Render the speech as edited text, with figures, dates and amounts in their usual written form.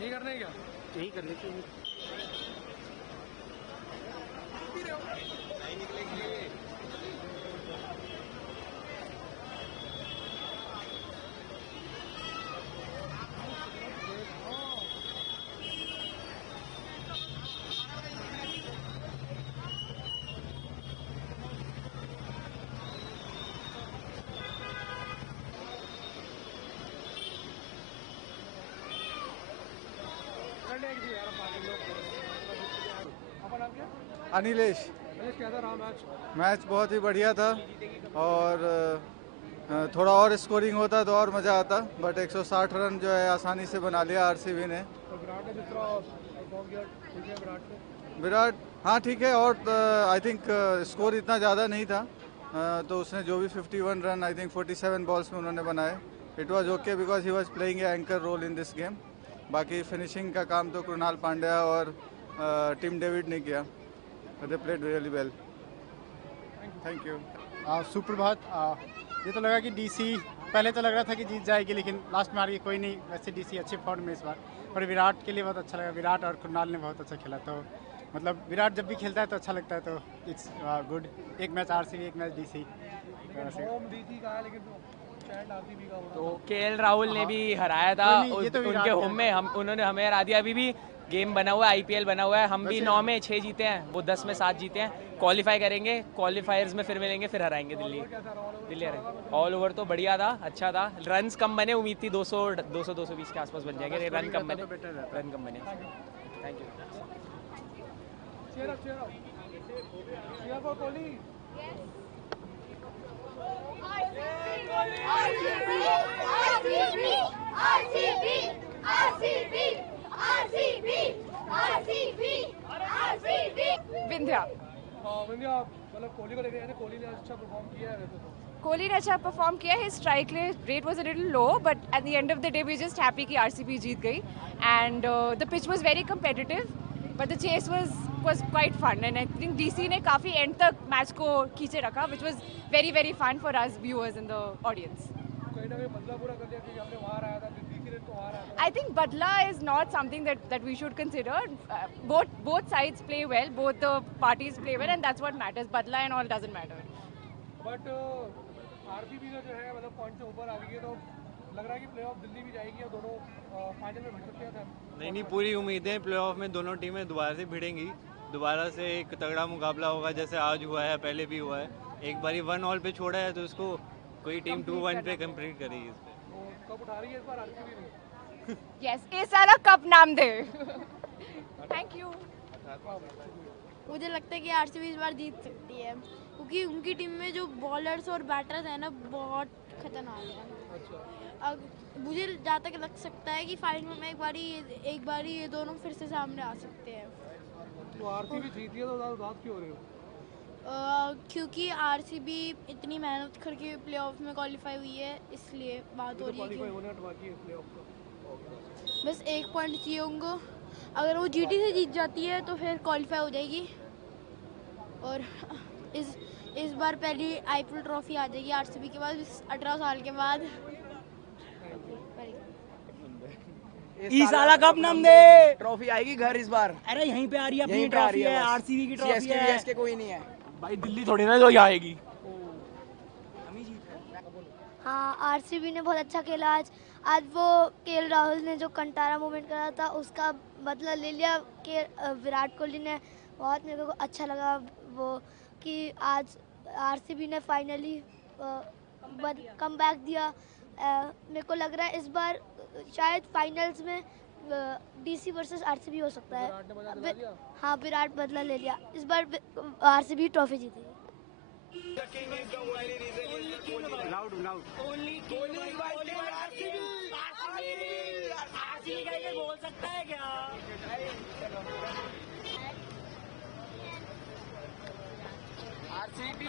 यही करना है क्या? यही कर लेते हैं। अनिलेश। कैसा रहा मैच? मैच बहुत ही बढ़िया था और थोड़ा और स्कोरिंग होता तो और मज़ा आता, बट 160 रन जो है आसानी से बना लिया आरसीबी ने। तो विराट ने जिस तरह परफॉर्म किया, ठीक है विराट ने? विराट हाँ ठीक है, और आई थिंक स्कोर इतना ज़्यादा नहीं था, तो उसने जो भी 51 रन आई थिंक 47 बॉल्स में उन्होंने बनाए, it was okay because he was playing a anchor role in this game. बाकी फिनिशिंग का काम तो कृणाल पांड्या और टिम डेविड ने किया, they played really well. Thank you. सुप्रभात। ये तो लगा कि डीसी, पहले तो लग रहा था कि जीत जाएगी, लेकिन लास्ट में आ रही है, कोई नहीं। वैसे डीसी अच्छे फॉर्म में इस बार, और विराट के लिए बहुत अच्छा लगा। विराट और कृणाल ने बहुत अच्छा खेला, तो मतलब विराट जब भी खेलता है तो अच्छा लगता है, तो इट्स गुड। एक मैच आरसीबी, एक मैच डीसी। तो केएल राहुल ने भी हराया था उनके होम में, उन्होंने हमें हरा दिया। अभी भी गेम बना हुआ है, आईपीएल बना हुआ है। हम भी 9 में 6 जीते हैं, वो 10 में 7 जीते हैं। क्वालिफाई करेंगे, क्वालिफायर्स में फिर मिलेंगे, फिर हराएंगे दिल्ली। ऑल ओवर तो बढ़िया था, अच्छा था। रन्स कम बने, उम्मीद थी 200-220 के आसपास बन जाएंगे, रन कम बने। Thank you. विंध्या। विंध्या, मतलब कोहली को लेकर कोहली ने अच्छा परफॉर्म किया है वैसे तो। कोहली ने अच्छा परफॉर्म किया है। Strike rate was a little low, but at the end of the day we just happy कि आरसीबी जीत गई। And the pitch was very competitive, but the chase was quite fun, and I think DC ने काफ़ी end तक match को खींचे रखा, which was very very fun for us viewers in the audience. कहीं ना कहीं बदला पूरा कर लिया, क्योंकि हमने वहाँ आया था, डीसी ने तो वहाँ आया था। I think Badla is not something that we should consider. Both sides play well, both the parties play well, and that's what matters. Badla and all doesn't matter. But RCB का जो है मतलब point से ऊपर आ गई है, तो लग रहा है कि प्लेऑफ दिल्ली भी जाएगी और दोनों फाइनल में भिड़ सकते हैं। नहीं, पूरी उम्मीद है प्लेऑफ में दोनों टीमें दोबारा से भिड़ेंगी। दोबारा से एक तगड़ा मुकाबला होगा, जैसे आज हुआ है, पहले भी हुआ है। एक बारी 1 ऑल पे छोड़ा है, तो उसको कोई टीम 2-1 पे कंप्लीट करेगी। कप उठा रही है इस बार आरसीबी ने? Yes, इस सारा कप नाम दे। Thank you. मुझे लगता है कि आरसीबी इस बार जीत सकती है, क्योंकि उनकी टीम में जो बॉलर्स और बैटर्स हैं ना, बहुत खतरनाक है। अच्छा। मुझे जहाँ तक लग सकता है कि फाइनल में एक बारी ये दोनों फिर से सामने आ सकते हैं। तो आरसीबी जीती है तो उदास क्यों हो रही हो? क्योंकि आरसीबी इतनी मेहनत करके प्लेऑफ में क्वालिफाई हुई है, इसलिए बात हो रही है कि बस 1 पॉइंट चाहिए उनको। अगर वो जीटी से जीत जाती है तो फिर क्वालिफाई हो जाएगी, और इस बार पहली आईपीएल ट्रॉफी आ जाएगी आरसीबी के पास 18 साल के बाद। इस साला कप नाम दे। ट्रॉफी आएगी घर इस बार। अरे यहीं पे आ रही है, अपनी ट्रॉफी है, आरसीबी की ट्रॉफी है। सीएसके कोई नहीं है भाई, दिल्ली थोड़ी ना जो यहाँ आएगी। हाँ, आरसीबी ने बहुत अच्छा खेला आज वो केएल राहुल ने जो कंटारा मूवमेंट करा था उसका बदला ले लिया कि विराट कोहली ने। बहुत मेरे को अच्छा लगा वो कि आज आरसीबी ने फाइनली कम बैक दिया। मेरे को लग रहा है इस बार शायद फाइनल्स में डीसी वर्सेस आरसीबी हो सकता है। हाँ, विराट बदला ले लिया, इस बार आरसीबी ट्रॉफी जीतेगी। बोल सकता है क्या? आरसीबी